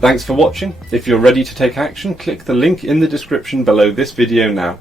Thanks for watching. If you're ready to take action, click the link in the description below this video now.